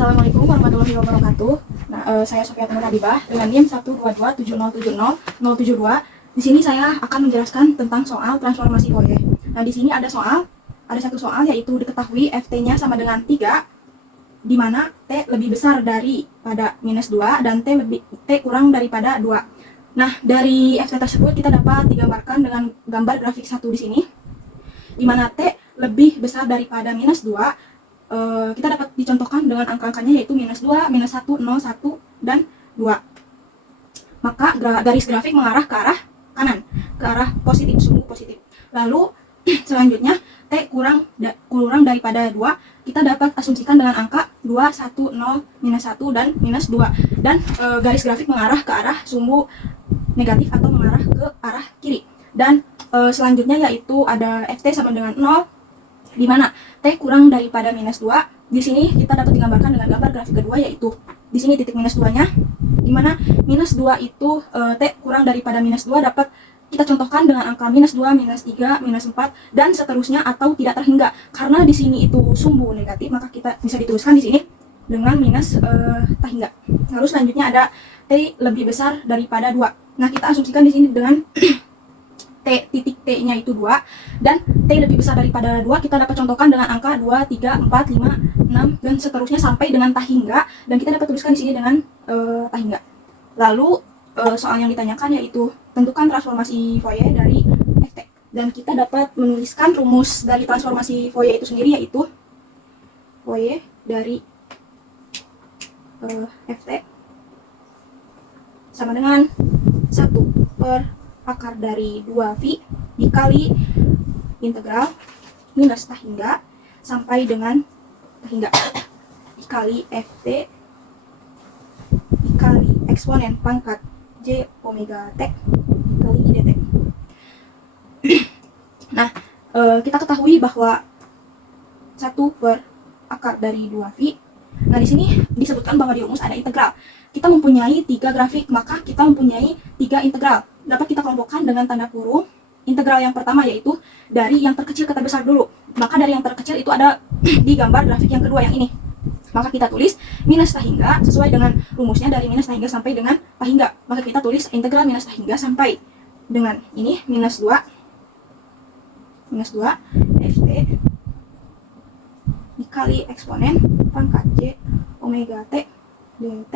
Assalamualaikum warahmatullahi wabarakatuh. Saya Sofiatul Habibah dengan NIM 122707072. Di sini saya akan menjelaskan tentang soal transformasi Fourier. Nah, di sini ada satu soal yaitu diketahui ft-nya sama dengan 3, di mana t lebih besar daripada minus 2 dan t kurang daripada 2. Nah, dari ft tersebut kita dapat digambarkan dengan gambar grafik 1 di sini, di mana t lebih besar daripada minus 2. Kita dapat dicontohkan dengan angka-angkanya yaitu minus 2, minus 1, 0, 1, dan 2. Maka garis grafik mengarah ke arah kanan, ke arah positif, sumbu positif. Lalu selanjutnya t kurang daripada 2, kita dapat asumsikan dengan angka 2, 1, 0, minus 1, dan minus 2. Dan garis grafik mengarah ke arah sumbu negatif atau mengarah ke arah kiri. Dan selanjutnya yaitu ada ft sama dengan 0, di mana t kurang daripada minus 2. Di sini kita dapat digambarkan dengan gambar grafik kedua, yaitu di sini titik minus 2-nya, di mana minus 2 itu t kurang daripada minus 2 dapat kita contohkan dengan angka minus 2, minus 3, minus 4, dan seterusnya atau tidak terhingga. Karena di sini itu sumbu negatif, maka kita bisa dituliskan di sini dengan minus tak hingga. Lalu selanjutnya ada t lebih besar daripada 2. Nah, kita asumsikan di sini dengan titik t-nya itu 2 dan t lebih besar daripada 2, kita dapat contohkan dengan angka 2, 3, 4, 5, 6, dan seterusnya sampai dengan tak hingga, dan kita dapat tuliskan di sini dengan tak hingga. Lalu soal yang ditanyakan yaitu tentukan transformasi Fourier dari ft, dan kita dapat menuliskan rumus dari transformasi Fourier itu sendiri, yaitu Fourier dari ft sama dengan 1 per akar dari 2V dikali integral minus tak hingga sampai dengan tak hingga dikali ft dikali eksponen pangkat j omega t dikali dt. Nah, kita ketahui bahwa 1 per akar dari 2V. Nah, di sini disebutkan bahwa di rumus ada integral. Kita mempunyai 3 grafik, maka kita mempunyai 3 integral. Dapat kita kelompokkan dengan tanda kurung. Integral yang pertama yaitu dari yang terkecil ke terbesar dulu. Maka dari yang terkecil itu ada di gambar grafik yang kedua yang ini. Maka kita tulis minus tak hingga sesuai dengan rumusnya dari minus tak hingga sampai dengan tak hingga. Maka kita tulis integral minus tak hingga sampai dengan ini minus 2 ft dikali eksponen pangkat j omega t dt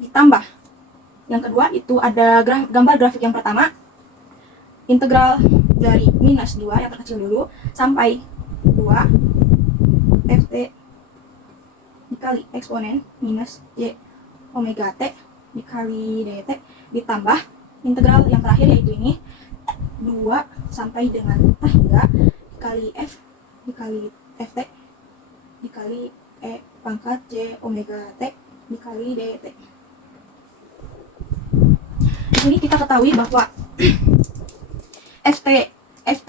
ditambah yang kedua itu ada gambar grafik yang pertama, integral dari minus 2 yang terkecil dulu sampai 2 ft dikali eksponen minus j omega t dikali dt ditambah integral yang terakhir yaitu ini 2 sampai dengan tak hingga dikali f dikali ft dikali e pangkat j omega t dikali dt. Di sini kita ketahui bahwa ft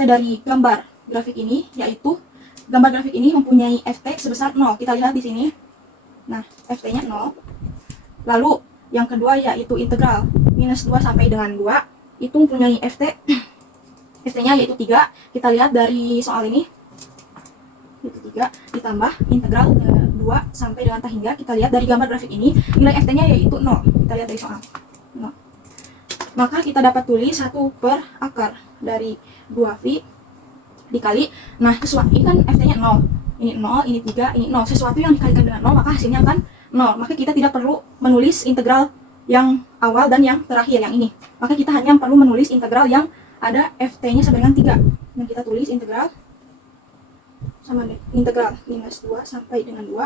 dari gambar grafik ini, yaitu gambar grafik ini mempunyai ft sebesar 0. Kita lihat di sini. Nah, ft-nya 0. Lalu yang kedua yaitu integral minus 2 sampai dengan 2 itu mempunyai ft-nya yaitu 3. Kita lihat dari soal ini. Itu 3 ditambah integral 2 sampai dengan tak hingga. Kita lihat dari gambar grafik ini nilai ft-nya yaitu 0. Kita lihat dari soal 0. Maka kita dapat tulis 1 per akar dari 2V dikali, nah sesuatu ini kan ft-nya 0, ini 0, ini 3, ini 0, sesuatu yang dikalikan dengan 0 maka hasilnya akan 0. Maka kita tidak perlu menulis integral yang awal dan yang terakhir yang ini, maka kita hanya perlu menulis integral yang ada ft-nya sama dengan 3, dan kita tulis integral sama integral minus 2 sampai dengan 2,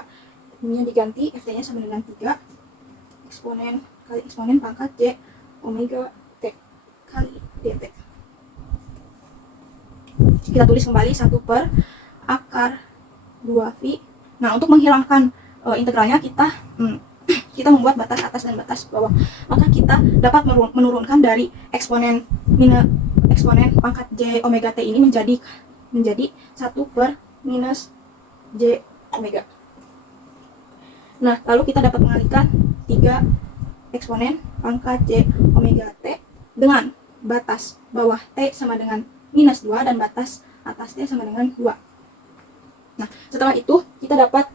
ini diganti ft-nya sama dengan 3 eksponen kali eksponen pangkat j omega t kali dt. Kita tulis kembali 1 per akar 2V. Nah, untuk menghilangkan integralnya kita membuat batas atas dan batas bawah. Maka kita dapat menurunkan dari eksponen pangkat j omega t ini menjadi 1 per minus j omega. Nah, lalu kita dapat mengalihkan 3 eksponen pangkat j omega t dengan batas bawah t sama dengan minus 2 dan batas atas t sama dengan 2. Nah, setelah itu kita dapat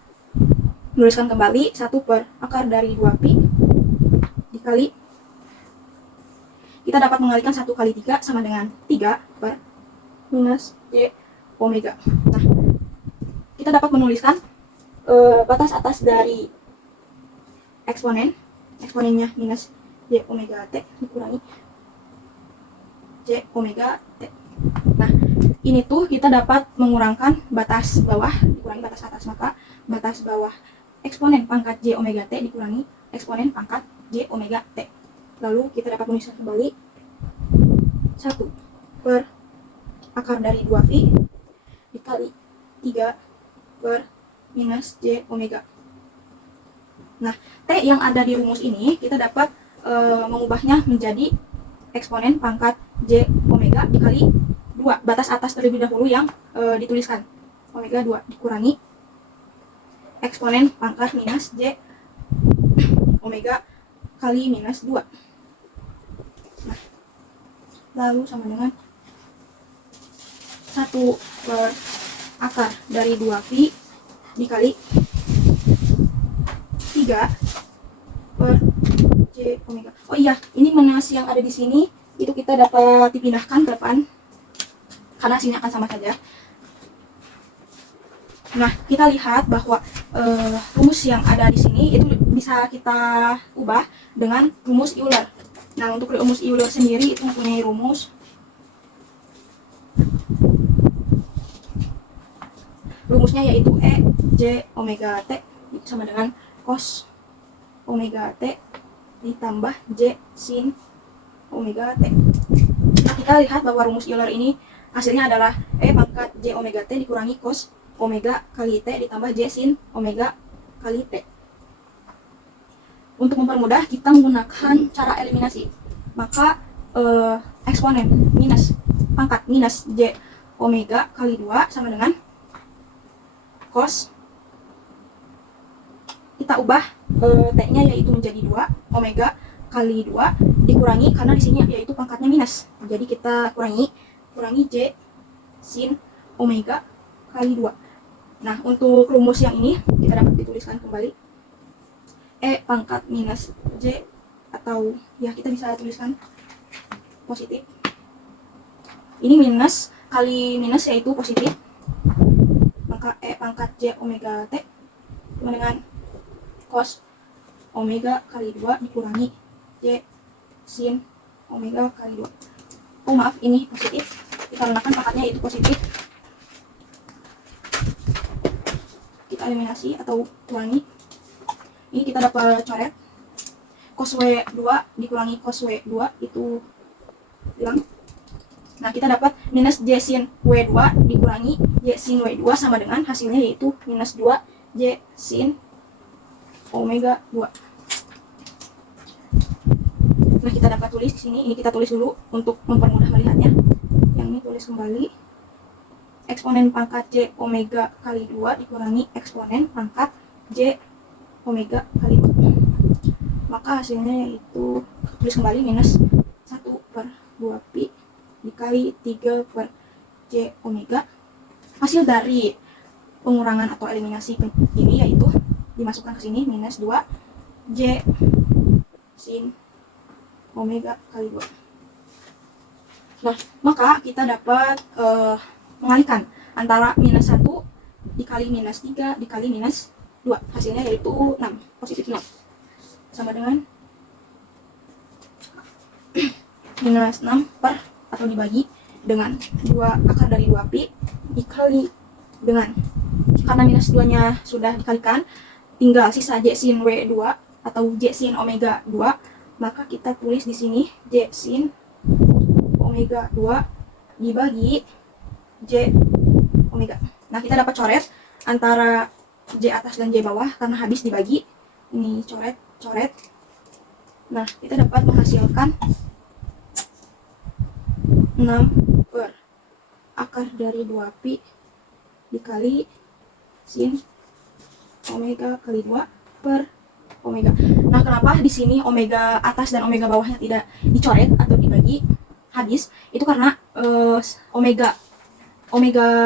menuliskan kembali 1 per akar dari 2pi dikali, kita dapat mengalikan 1 kali 3 sama dengan 3 per minus J omega. Nah, kita dapat menuliskan batas atas dari eksponennya minus J omega T dikurangi J omega T. Nah, ini tuh kita dapat mengurangkan batas bawah dikurangi batas atas, maka batas bawah eksponen pangkat J omega T dikurangi eksponen pangkat J omega T. Lalu kita dapat menuliskan kembali 1 per akar dari 2pi dikali 3 per minus J omega. Nah, T yang ada di rumus ini kita dapat mengubahnya menjadi eksponen pangkat J omega dikali 2, batas atas terlebih dahulu yang dituliskan, omega 2 dikurangi eksponen pangkat minus J omega kali minus 2. Nah, lalu sama dengan 1 per akar dari 2pi dikali 3 per J omega. Oh iya, ini minus yang ada di sini itu kita dapat dipindahkan ke depan karena hasilnya akan sama saja. Nah, kita lihat bahwa rumus yang ada di sini itu bisa kita ubah dengan rumus Euler. Nah, untuk rumus Euler sendiri itu mempunyai rumusnya yaitu E J omega T sama dengan cos omega T ditambah J sin omega T. Nah, kita lihat bahwa rumus Euler ini hasilnya adalah E pangkat J omega T dikurangi cos omega kali T ditambah J sin omega kali T. Untuk mempermudah kita menggunakan cara eliminasi, maka eksponen minus pangkat minus J omega kali 2 sama dengan cos, kita ubah T-nya yaitu menjadi 2 omega kali 2 dikurangi karena di sini yaitu pangkatnya minus. Jadi kita kurangi J sin omega kali 2. Nah, untuk rumus yang ini kita dapat dituliskan kembali E pangkat minus J, atau ya kita bisa tuliskan positif. Ini minus kali minus yaitu positif, maka E pangkat J omega T sama dengan cos omega kali 2 dikurangi J sin omega kali 2. Oh maaf, ini positif dikarenakan pangkatnya itu positif. Kita eliminasi atau kurangi. Ini kita dapat coret cos W2 dikurangi cos W2 itu hilang. Nah, kita dapat minus J sin W2 dikurangi J sin W2 sama dengan hasilnya yaitu minus 2 J sin omega 2. Nah, kita dapat tulis di sini. Ini kita tulis dulu untuk mempermudah melihatnya. Yang ini tulis kembali eksponen pangkat J omega kali 2 dikurangi eksponen pangkat J omega kali 2. Maka hasilnya yaitu tulis kembali minus 1 per 2pi dikali 3 per J omega. Hasil dari pengurangan atau eliminasi ini yaitu dimasukkan ke sini minus 2 J sin omega kali 2. Nah, maka kita dapat mengalihkan antara minus 1 dikali minus 3 dikali minus 2. Hasilnya yaitu 6, positif 6. Sama dengan minus 6 per atau dibagi dengan 2 akar dari 2pi dikali dengan, karena minus 2 nya sudah dikalikan, tinggal sisa J sin W2 atau J sin omega 2, maka kita tulis di sini J sin omega 2 dibagi J omega. Nah, kita dapat coret antara J atas dan J bawah karena habis dibagi. Ini coret. Nah, kita dapat menghasilkan 6 per akar dari 2pi dikali sin omega kali 2 per omega. Nah, kenapa di sini omega atas dan omega bawahnya tidak dicoret atau dibagi habis? Itu karena omega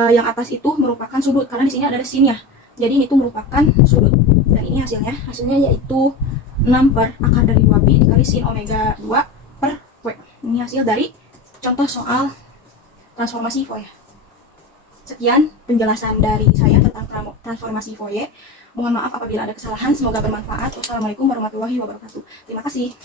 yang atas itu merupakan sudut, karena di sini ada sinnya. Jadi ini itu merupakan sudut. Dan ini hasilnya yaitu 6 per akar dari 2pi dikali sin omega 2 per W. Ini hasil dari contoh soal transformasi Fourier. Sekian penjelasan dari saya tentang transformasi Fourier. Mohon maaf apabila ada kesalahan, semoga bermanfaat. Wassalamualaikum warahmatullahi wabarakatuh. Terima kasih.